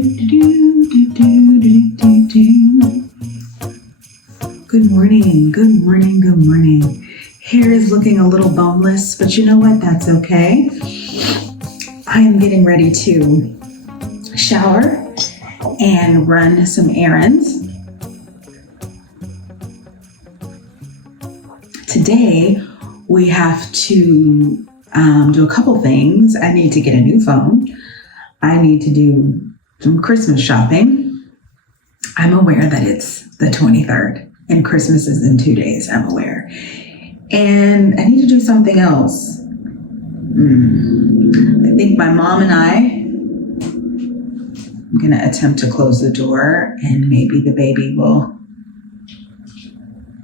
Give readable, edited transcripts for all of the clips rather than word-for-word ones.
Good morning, good morning, good morning. Hair is looking a little boneless, but you know what? That's okay. I am getting ready to shower and run some errands. Today, we have to do a couple things. I need to get a new phone. I need to do some Christmas shopping. I'm aware that it's the 23rd and Christmas is in 2 days, I'm aware. And I need to do something else. I think my mom and I'm going to attempt to close the door, and maybe the baby will.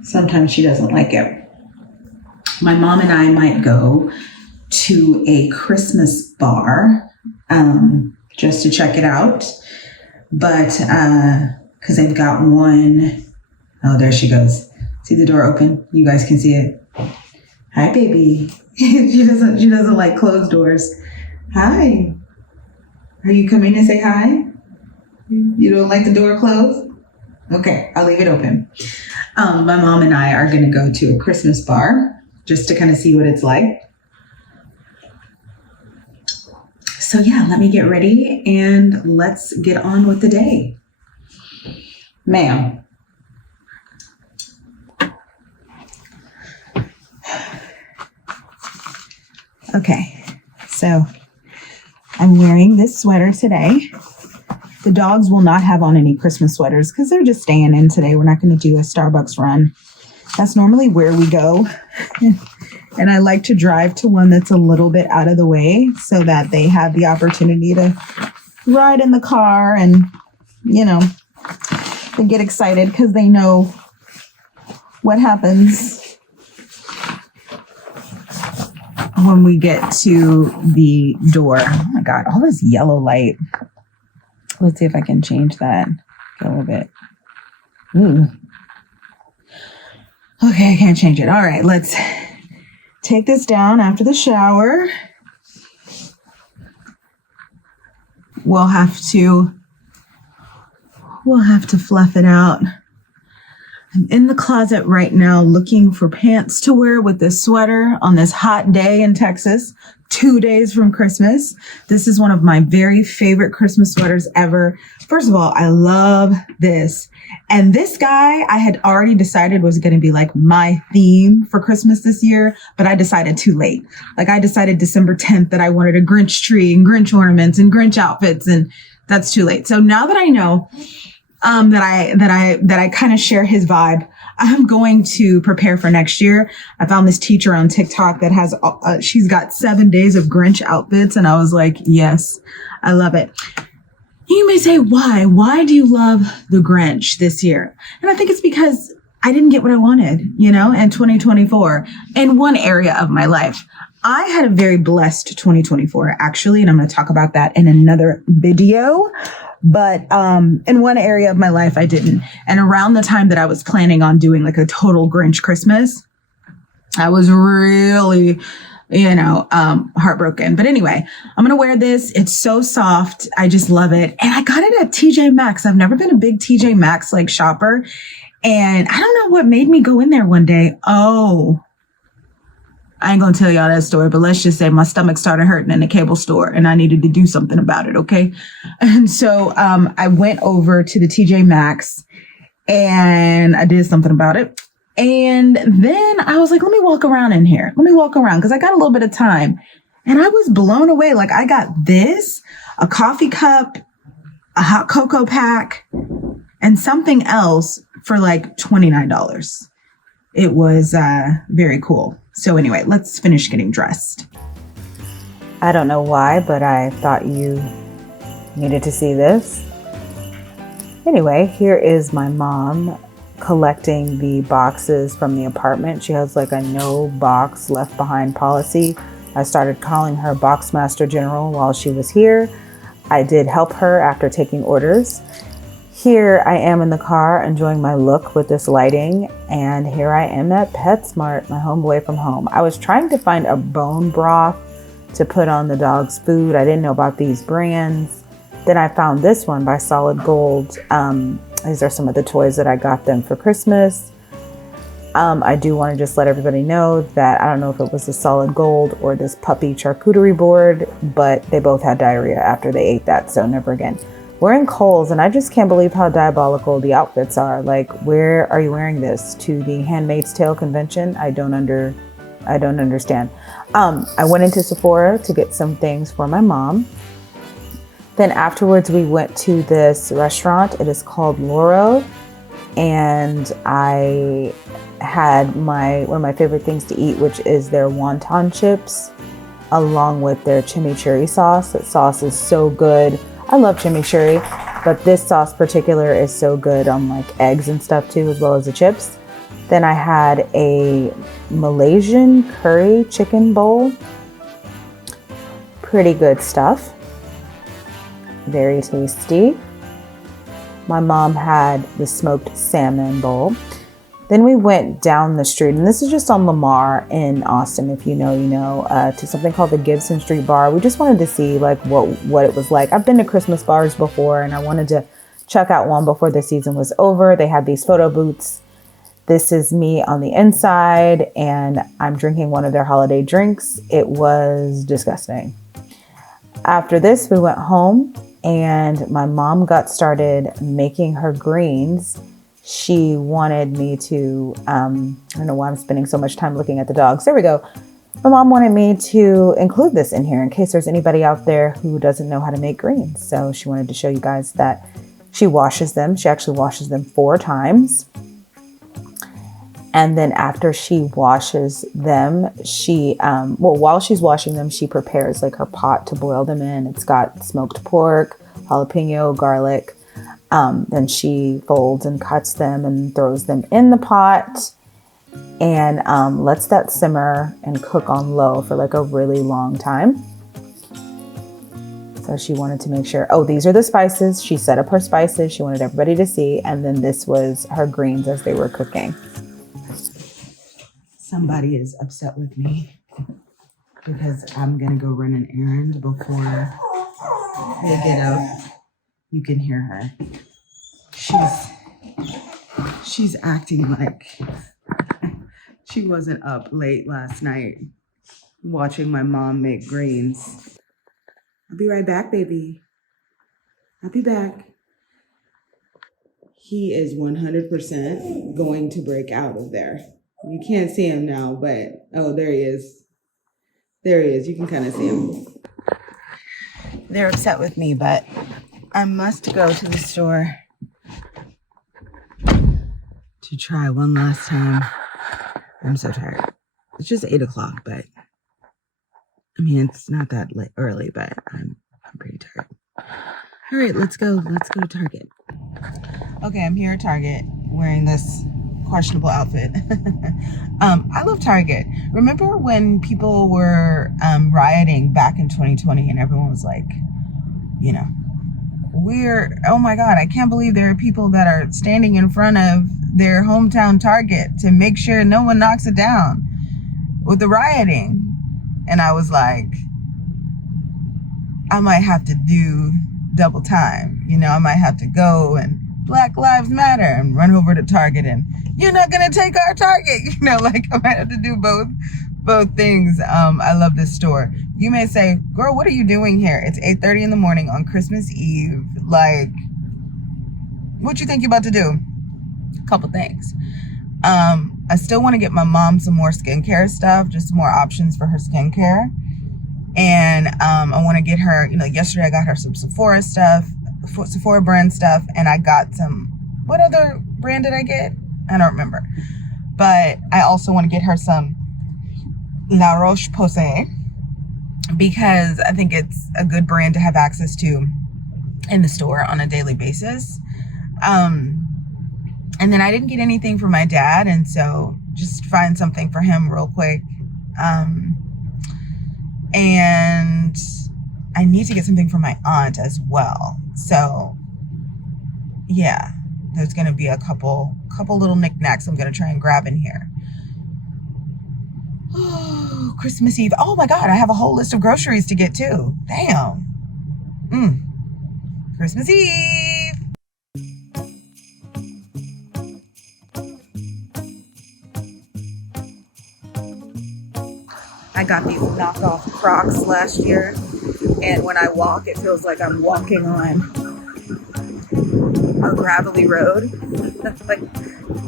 Sometimes she doesn't like it. My mom and I might go to a Christmas bar just to check it out. But because they've got one. Oh, there she goes. See the door open? You guys can see it. Hi, baby. She doesn't like closed doors. Hi. Are you coming to say hi? You don't like the door closed? Okay, I'll leave it open. My mom and I are going to go to a Christmas bar just to kind of see what it's like. So yeah, let me get ready and let's get on with the day. Ma'am. Okay, so I'm wearing this sweater today. The dogs will not have on any Christmas sweaters because they're just staying in today. We're not going to do a Starbucks run. That's normally where we go. And I like to drive to one that's a little bit out of the way so that they have the opportunity to ride in the car and, they get excited because they know what happens when we get to the door. Oh my God, all this yellow light. Let's see if I can change that a little bit. Ooh. Okay, I can't change it. All right, let's take this down after the shower. We'll have to fluff it out. I'm in the closet right now looking for pants to wear with this sweater on this hot day in Texas, 2 days from Christmas. This is one of my very favorite Christmas sweaters ever. First of all, I love this. And this guy I had already decided was going to be like my theme for Christmas this year, but I decided too late. Like I decided December 10th that I wanted a Grinch tree and Grinch ornaments and Grinch outfits, and that's too late. So now that I know that I kind of share his vibe, I'm going to prepare for next year. I found this teacher on TikTok that has, she's got 7 days of Grinch outfits. And I was like, yes, I love it. You may say, why? Why do you love the Grinch this year? And I think it's because I didn't get what I wanted, in 2024 in one area of my life. I had a very blessed 2024, actually, and I'm going to talk about that in another video. But in one area of my life, I didn't. And around the time that I was planning on doing like a total Grinch Christmas, I was really, heartbroken. But anyway, I'm going to wear this. It's so soft. I just love it. And I got it at TJ Maxx. I've never been a big TJ Maxx like shopper. And I don't know what made me go in there one day. Oh, I ain't going to tell y'all that story, but let's just say my stomach started hurting in the cable store and I needed to do something about it. Okay. And so, I went over to the TJ Maxx and I did something about it. And then I was like, let me walk around in here. Let me walk around because I got a little bit of time and I was blown away. Like I got this, a coffee cup, a hot cocoa pack, and something else for like $29. It was very cool. So anyway, let's finish getting dressed. I don't know why, but I thought you needed to see this. Anyway, here is my mom collecting the boxes from the apartment. She has like a no box left behind policy. I started calling her Boxmaster General while she was here. I did help her after taking orders. Here I am in the car enjoying my look with this lighting, and here I am at PetSmart, my home away from home. I was trying to find a bone broth to put on the dog's food. I didn't know about these brands, Then I found this one by Solid Gold. These are some of the toys that I got them for Christmas. I do want to just let everybody know that I don't know if it was the Solid Gold or this puppy charcuterie board, but they both had diarrhea after they ate that, so never again. We're in Kohl's, and I just can't believe how diabolical the outfits are. Like, where are you wearing this? To the Handmaid's Tale convention? I don't understand. I went into Sephora to get some things for my mom. Then afterwards, we went to this restaurant. It is called Loro, and I had one of my favorite things to eat, which is their wonton chips, along with their chimichurri sauce. That sauce is so good. I love chimichurri, but this sauce particular is so good on like eggs and stuff too, as well as the chips. Then I had a Malaysian curry chicken bowl. Pretty good stuff. Very tasty. My mom had the smoked salmon bowl. Then we went down the street, and this is just on Lamar in Austin, if you know, you know, to something called the Gibson Street Bar. We just wanted to see like what it was like. I've been to Christmas bars before, and I wanted to check out one before the season was over. They had these photo booths. This is me on the inside, and I'm drinking one of their holiday drinks. It was disgusting. After this, we went home, and my mom got started making her greens. She wanted me to, I don't know why I'm spending so much time looking at the dogs. There we go. My mom wanted me to include this in here in case there's anybody out there who doesn't know how to make greens. So she wanted to show you guys that she washes them. She actually washes them 4 times. And then after she washes them, while she's washing them, she prepares like her pot to boil them in. It's got smoked pork, jalapeno, garlic. Then she folds and cuts them and throws them in the pot and lets that simmer and cook on low for like a really long time. So she wanted to make sure, these are the spices. She set up her spices. She wanted everybody to see. And then this was her greens as they were cooking. Somebody is upset with me because I'm going to go run an errand before they get up. You can hear her. She's acting like she wasn't up late last night watching my mom make greens. I'll be right back, baby. I'll be back. He is 100% going to break out of there. You can't see him now, but there he is. There he is. You can kind of see him. They're upset with me, but I must go to the store to try one last time. I'm so tired. It's just 8 o'clock, but I mean, it's not that late, early, but I'm pretty tired. All right, let's go. Let's go to Target. Okay, I'm here at Target wearing this questionable outfit. I love Target. Remember when people were rioting back in 2020 and everyone was like, you know, oh my God, I can't believe there are people that are standing in front of their hometown Target to make sure no one knocks it down with the rioting. And I was like, I might have to do double time. You know, I might have to go and Black Lives Matter and run over to Target and you're not going to take our Target. You know, like I might have to do both things. I love this store. You may say, girl, what are you doing here? It's 8:30 in the morning on Christmas Eve. Like, what you think you're about to do? A couple things. I still want to get my mom some more skincare stuff, just more options for her skincare. And I want to get her, you know, yesterday I got her some Sephora stuff, Sephora brand stuff, and I got some, what other brand did I get? I don't remember. But I also want to get her some La Roche-Posay because I think it's a good brand to have access to in the store on a daily basis. And then I didn't get anything for my dad, and so just find something for him real quick. And I need to get something for my aunt as well. So yeah, there's going to be a couple little knickknacks I'm going to try and grab in here. Oh, Christmas Eve. Oh my God, I have a whole list of groceries to get too. Damn. Christmas Eve. I got these knockoff Crocs last year, and when I walk, it feels like I'm walking on a gravelly road. Like,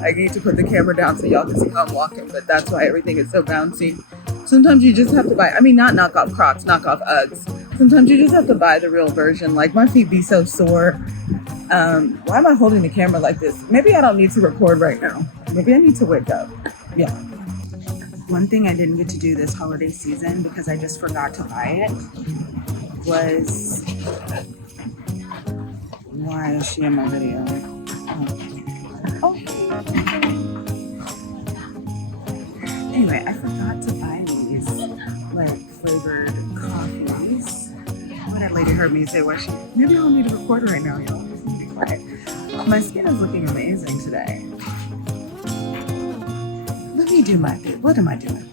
I need to put the camera down so y'all can see how I'm walking, but that's why everything is so bouncy. Sometimes you just have to buy, I mean, not knockoff Crocs, knockoff Uggs. Sometimes you just have to buy the real version. Like, my feet be so sore. Why am I holding the camera like this? Maybe I don't need to record right now. Maybe I need to wake up. Yeah. One thing I didn't get to do this holiday season because I just forgot to buy it was, why is she in my video? Oh. Anyway, I forgot to buy these like flavored coffees. But that lady heard me say, well, maybe I don't need to record right now, y'all. Just need to be quiet. My skin is looking amazing today. Let me do my bit. What am I doing?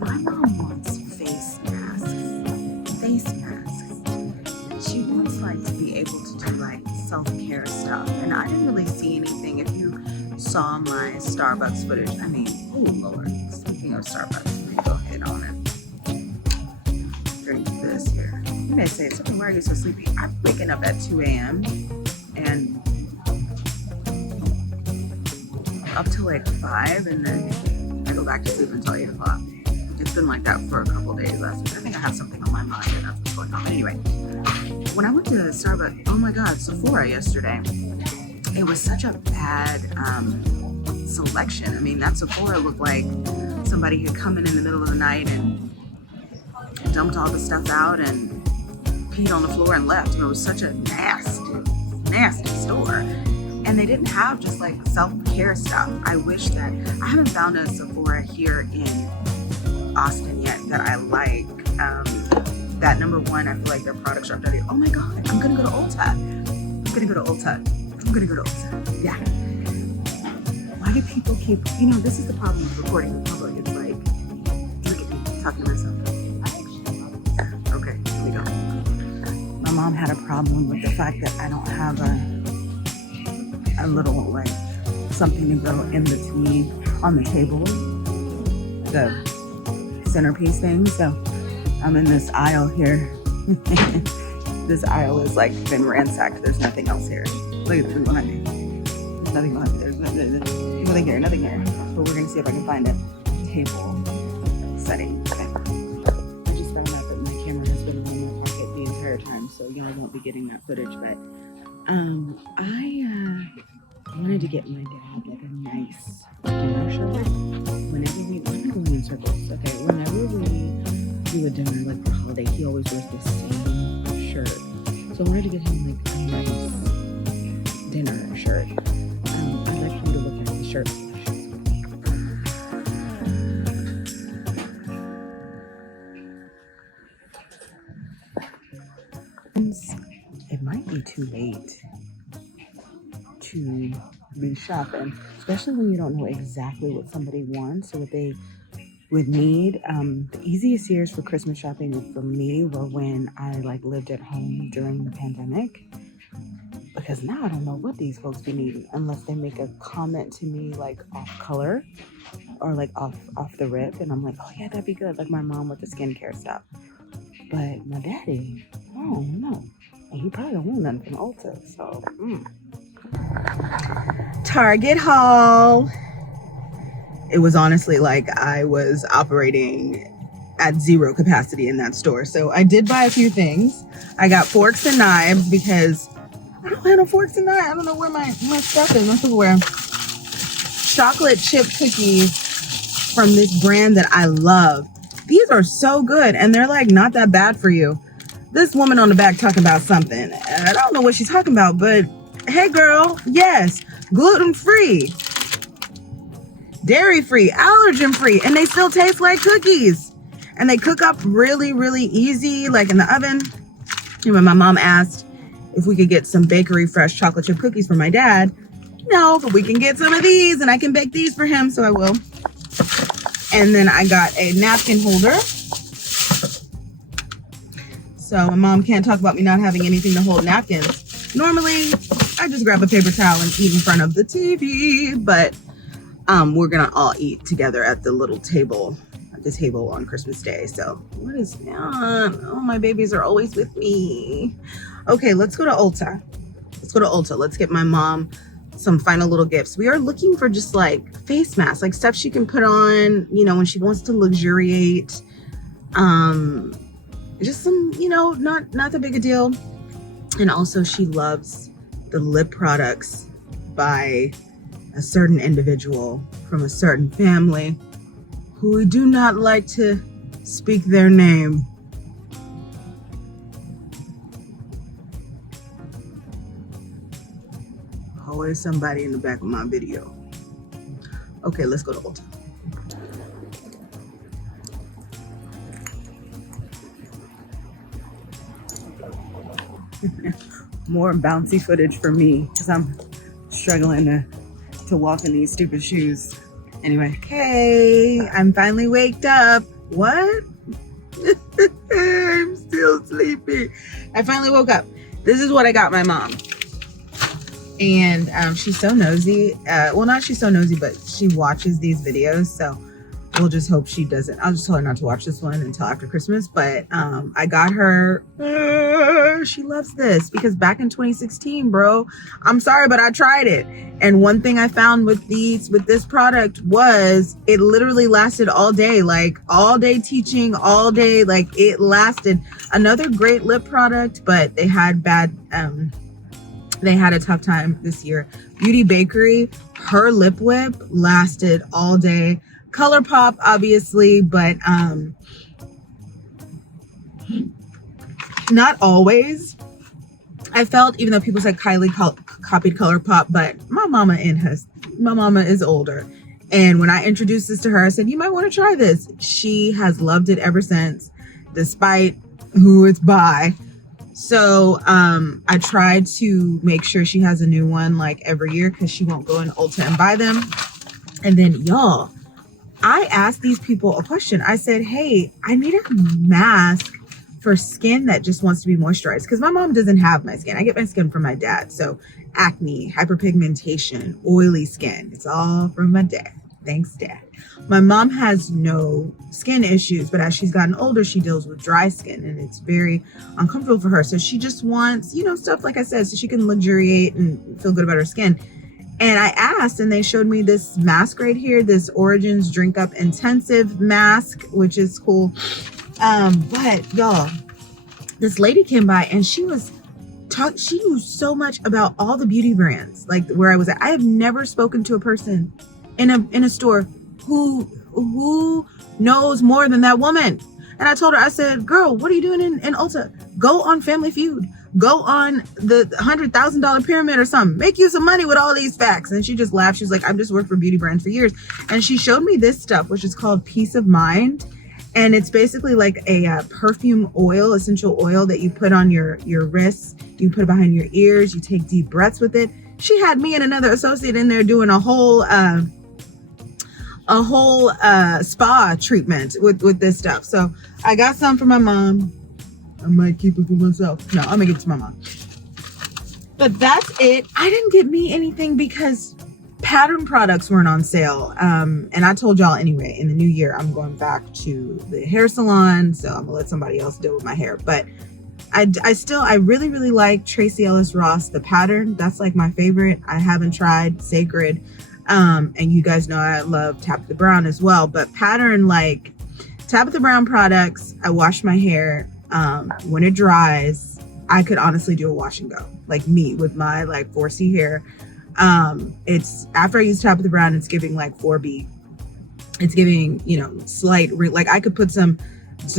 My mom wants face masks. Face masks. She wants like to be able to do like self-care stuff. And I didn't really see anything. If you saw my Starbucks footage, I mean, oh Lord. Speaking of Starbucks, let me go ahead on it. Drink this here. You may say, so why are you so sleepy? I'm waking up at 2 a.m. and up to like 5, and then I go back to sleep until 8 o'clock. It's been like that for a couple days last week. I think I have something on my mind and that's what's going on. Anyway, when I went to Starbucks, oh my God, Sephora yesterday, it was such a bad selection. I mean, that Sephora looked like somebody had come in the middle of the night and dumped all the stuff out and peed on the floor and left. It was such a nasty store. And they didn't have just like self-care stuff. I wish that, I haven't found a Sephora here in Austin yet that I like. That number one, I feel like their products are updated. Oh my God, I'm gonna go to Ulta. Yeah. Why do people keep, this is the problem with recording in public. It's like, look at me talking to myself. Okay, here we go. My mom had a problem with the fact that I don't have a little like something to go in between on the table, the centerpiece thing. So I'm in this aisle here. This aisle is like been ransacked. There's nothing else here. Look at the thing behind me. There's nothing behind me. There's nothing here. But we're gonna see if I can find a table setting. Okay. I just found out that my camera has been in my pocket the entire time, so y'all won't be getting that footage. But I wanted to get my dad like a nice dinner shirt. Whenever we, I'm going in circles. Okay, whenever we do a dinner like for holiday, he always wears the same shirt. So I wanted to get him like a nice dinner shirt. I'd like you to look at the shirt swatches. It might be too late to be shopping, especially when you don't know exactly what somebody wants or what they would need. The easiest years for Christmas shopping for me were when I like lived at home during the pandemic, because now I don't know what these folks be needing unless they make a comment to me like off color or like off the rip, and I'm like, oh yeah, that'd be good, like my mom with the skincare stuff. But my daddy, oh no, and he probably don't want nothing from Ulta. So Target haul. It was honestly like I was operating at zero capacity in that store. So I did buy a few things. I got forks and knives because I don't have no forks and knives. I don't know where my stuff is. My silverware. Chocolate chip cookies from this brand that I love. These are so good and they're like not that bad for you. This woman on the back talking about something. I don't know what she's talking about, but hey girl, yes, gluten-free, dairy-free, allergen-free, and they still taste like cookies. And they cook up really, really easy, like in the oven. And when my mom asked if we could get some bakery fresh chocolate chip cookies for my dad, no, but we can get some of these and I can bake these for him, so I will. And then I got a napkin holder. So my mom can't talk about me not having anything to hold napkins. Normally, I just grab a paper towel and eat in front of the TV, but we're gonna all eat together at the little table, on Christmas Day. So what is that? Oh, my babies are always with me. Okay, let's go to Ulta. Let's get my mom some final little gifts. We are looking for just like face masks, like stuff she can put on, you know, when she wants to luxuriate. Just some, you know, not that big a deal. And also she loves the lip products by a certain individual from a certain family who we do not like to speak their name. Always somebody in the back of my video. Okay, let's go to Ulta. More bouncy footage for me because I'm struggling to walk in these stupid shoes. Anyway, hey, I'm finally waked up. What? I'm still sleepy. I finally woke up. This is what I got my mom. And she's so nosy. Well, not she's so nosy, but she watches these videos. So we'll just hope she doesn't. I'll just tell her not to watch this one until after Christmas. But I got her. She loves this because back in 2016, bro, I'm sorry, but I tried it. And one thing I found with this product was it literally lasted all day, like all day teaching, all day, like it lasted. Another great lip product, but they had they had a tough time this year. Beauty Bakery, her lip whip lasted all day. ColourPop, obviously, but not always. I felt, even though people said Kylie copied ColourPop, but my mama is older. And when I introduced this to her, I said, you might want to try this. She has loved it ever since, despite who it's by. So I tried to make sure she has a new one like every year because she won't go in Ulta and buy them. And then y'all, I asked these people a question. I said, hey, I need a mask for skin that just wants to be moisturized because my mom doesn't have my skin. I get my skin from my dad. So acne, hyperpigmentation, oily skin, it's all from my dad. Thanks, Dad. My mom has no skin issues, but as she's gotten older, she deals with dry skin and it's very uncomfortable for her. So she just wants, you know, stuff like I said, so she can luxuriate and feel good about her skin. And I asked, and they showed me this mask right here, this Origins Drink Up Intensive mask, which is cool. But y'all, this lady came by and she knew so much about all the beauty brands, like where I was at. I have never spoken to a person in a store who knows more than that woman. And I told her, I said, girl, what are you doing in Ulta? Go on Family Feud. Go on the $100,000 pyramid or something. Make you some money with all these facts. And she just laughed. She's like, I've just worked for beauty brands for years. And she showed me this stuff, which is called Peace of Mind. And it's basically like a perfume oil, essential oil that you put on your wrists. You put it behind your ears. You take deep breaths with it. She had me and another associate in there doing a whole spa treatment with this stuff. So I got some for my mom. I might keep it for myself. No, I'm gonna give it to my mom. But that's it. I didn't get me anything because Pattern products weren't on sale. And I told y'all anyway, in the new year, I'm going back to the hair salon. So I'm gonna let somebody else deal with my hair. But I really, really like Tracy Ellis Ross, the Pattern. That's like my favorite. I haven't tried Sacred. And you guys know I love Tabitha Brown as well. But Pattern, like Tabitha Brown products, I wash my hair. When it dries, I could honestly do a wash and go, like me with my like 4C hair. It's after I use Tabitha Brown, it's giving like 4B. It's giving, you know, slight, like I could put some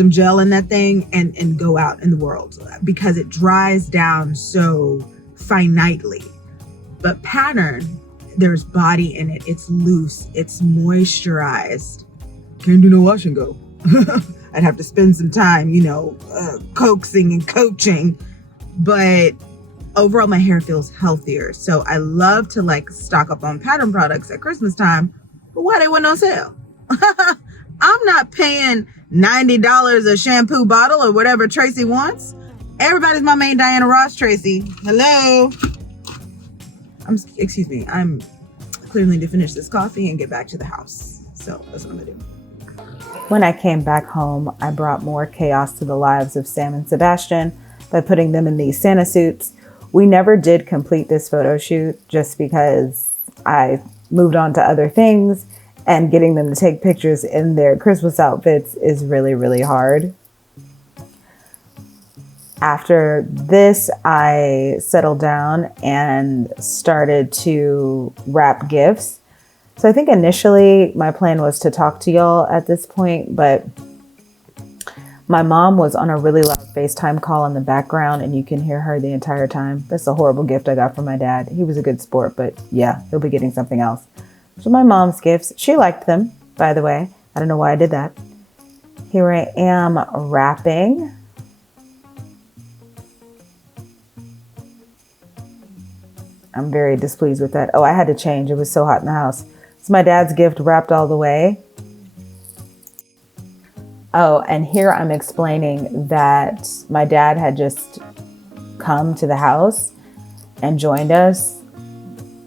gel in that thing and go out in the world because it dries down so finitely. But Pattern, there's body in it. It's loose. It's moisturized. Can't do no wash and go. I'd have to spend some time, you know, coaxing and coaching. But overall, my hair feels healthier. So I love to like stock up on Pattern products at Christmas time. But why they went on sale? I'm not paying $90 a shampoo bottle or whatever Tracy wants Everybody's my main Diana Ross, Tracy. Hello. Excuse me. I'm clearly need to finish this coffee and get back to the house. So that's what I'm gonna do. When I came back home, I brought more chaos to the lives of Sam and Sebastian by putting them in these Santa suits. We never did complete this photo shoot just because I moved on to other things, and getting them to take pictures in their Christmas outfits is really, really hard. After this, I settled down and started to wrap gifts. So I think initially my plan was to talk to y'all at this point, but my mom was on a really loud FaceTime call in the background and you can hear her the entire time. That's a horrible gift I got from my dad. He was a good sport, but yeah, he'll be getting something else. So my mom's gifts, she liked them, by the way. I don't know why I did that. Here I am wrapping. I'm very displeased with that. Oh, I had to change. It was so hot in the house. It's my dad's gift wrapped all the way. Oh, and here I'm explaining that my dad had just come to the house and joined us.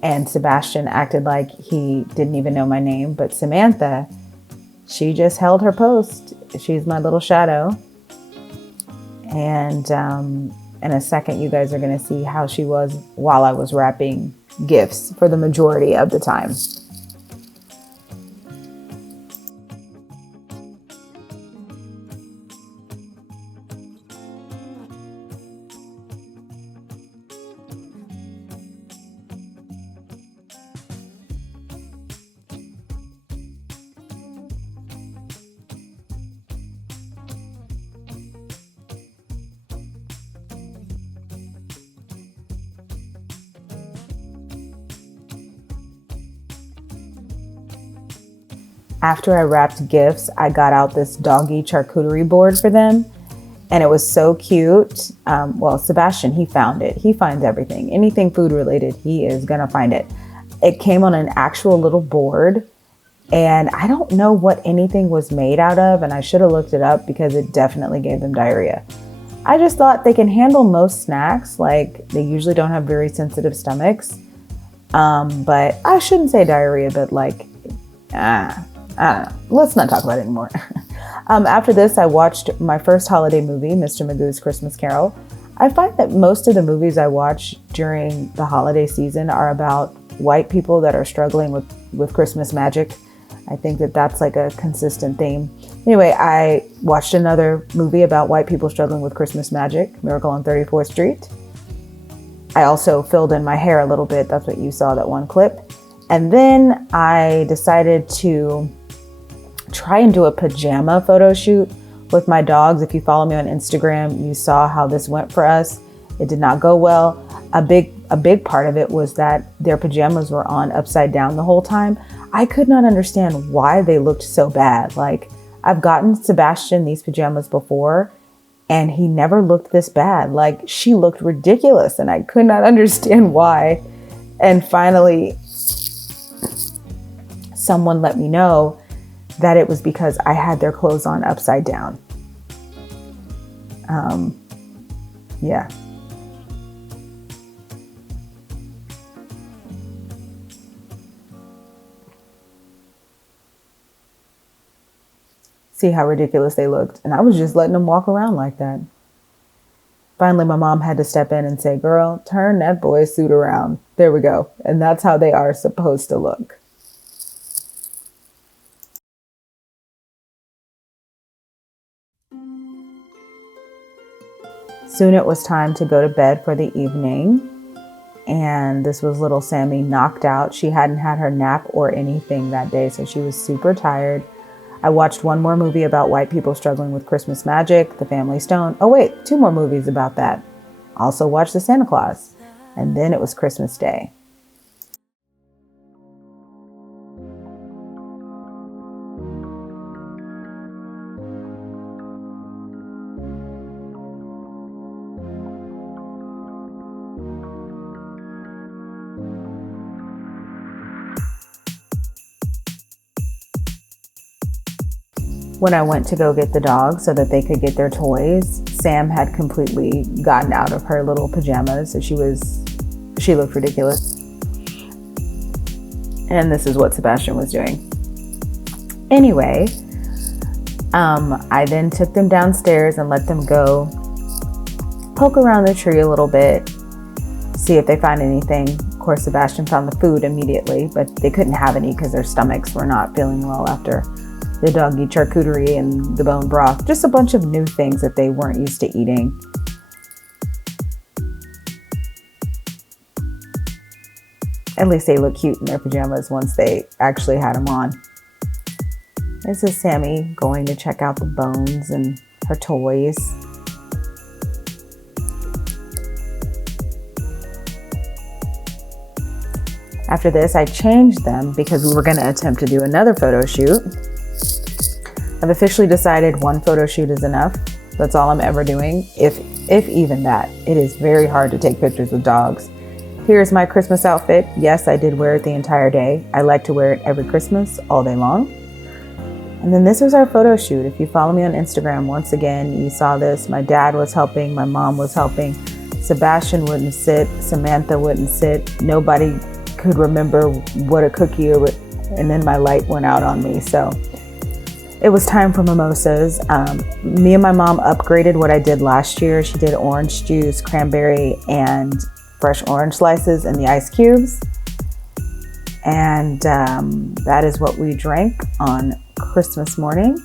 And Sebastian acted like he didn't even know my name. But Samantha, she just held her post. She's my little shadow. And in a second, you guys are going to see how she was while I was wrapping gifts for the majority of the time. After I wrapped gifts, I got out this doggy charcuterie board for them. And it was so cute. Well, Sebastian, he found it. He finds everything. Anything food related, he is going to find it. It came on an actual little board. And I don't know what anything was made out of. And I should have looked it up because it definitely gave them diarrhea. I just thought they can handle most snacks. Like, they usually don't have very sensitive stomachs. But I shouldn't say diarrhea, but like, I don't know. Let's not talk about it anymore. After this, I watched my first holiday movie, Mr. Magoo's Christmas Carol. I find that most of the movies I watch during the holiday season are about white people that are struggling with Christmas magic. I think that that's like a consistent theme. Anyway, I watched another movie about white people struggling with Christmas magic, Miracle on 34th Street. I also filled in my hair a little bit. That's what you saw, that one clip. And then I decided to try and do a pajama photo shoot with my dogs. If you follow me on Instagram, you saw how this went for us. It did not go well. A big part of it was that their pajamas were on upside down the whole time. I could not understand why they looked so bad. Like, I've gotten Sebastian these pajamas before and he never looked this bad. Like, she looked ridiculous and I could not understand why. And finally, someone let me know that it was because I had their clothes on upside down. Yeah. See how ridiculous they looked. And I was just letting them walk around like that. Finally, my mom had to step in and say, girl, turn that boy's suit around. There we go. And that's how they are supposed to look. Soon it was time to go to bed for the evening. And this was little Sammy knocked out. She hadn't had her nap or anything that day, so she was super tired. I watched one more movie about white people struggling with Christmas magic, The Family Stone. Oh wait, 2 more movies about that. Also watched The Santa Claus. And then it was Christmas Day. when I went to go get the dog so that they could get their toys, Sam had completely gotten out of her little pajamas. So she looked ridiculous. And this is what Sebastian was doing. Anyway, I then took them downstairs and let them go poke around the tree a little bit, see if they found anything. Of course, Sebastian found the food immediately, but they couldn't have any because their stomachs were not feeling well after the doggy charcuterie and the bone broth. Just a bunch of new things that they weren't used to eating. At least they look cute in their pajamas once they actually had them on. This is Sammy going to check out the bones and her toys. After this, I changed them because we were going to attempt to do another photo shoot. I've officially decided one photo shoot is enough. That's all I'm ever doing, if even that. It is very hard to take pictures with dogs. Here's my Christmas outfit. Yes, I did wear it the entire day. I like to wear it every Christmas, all day long. And then this was our photo shoot. If you follow me on Instagram, once again, you saw this. My dad was helping, my mom was helping. Sebastian wouldn't sit, Samantha wouldn't sit. Nobody could remember what a cookie is, and then my light went out on me. So it was time for mimosas. Me and my mom upgraded what I did last year. She did orange juice, cranberry, and fresh orange slices in the ice cubes. And that is what we drank on Christmas morning.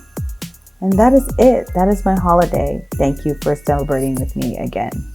And that is it. That is my holiday. Thank you for celebrating with me again.